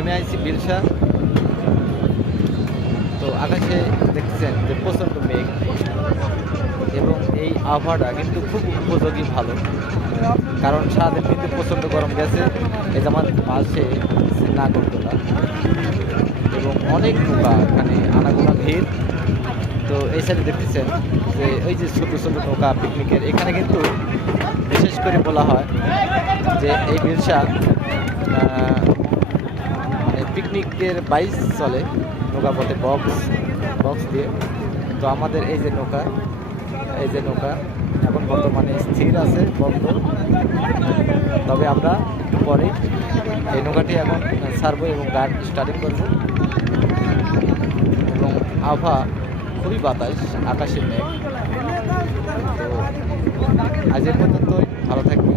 আমি আইছি বিলসা। তো আকাশে দেখছেন যে প্রচণ্ড মেঘ এবং এই আবহাওয়াটা কিন্তু খুব উপযোগী ভালো, কারণ সারাদিন কিন্তু প্রচণ্ড গরম গেছে। এই যে আমার পাশে নাগরদোলা এবং অনেক নৌকা, এখানে আনাগোনা ভিড়। তো এই সাইডে দেখতেছেন যে ওই যে ছোটো ছোটো নৌকা পিকনিকের, এখানে কিন্তু বিশেষ করে বলা হয় যে এই বিলসা মানে পিকনিকের বাইস চলে নৌকা পথে, বক্স দিয়ে। তো আমাদের এই যে নৌকা এখন বর্তমানে স্থির আছে, বন্ধ। তবে আমরা একটু পরে এই নৌকাটি এখন ছাড়বো এবং গাড়ি স্টার্টিং করবো। এবং আবহাওয়া খুবই বাতাস, আকাশের মেঘ। তো আজ এ পর্যন্তই, ভালো থাকবেন।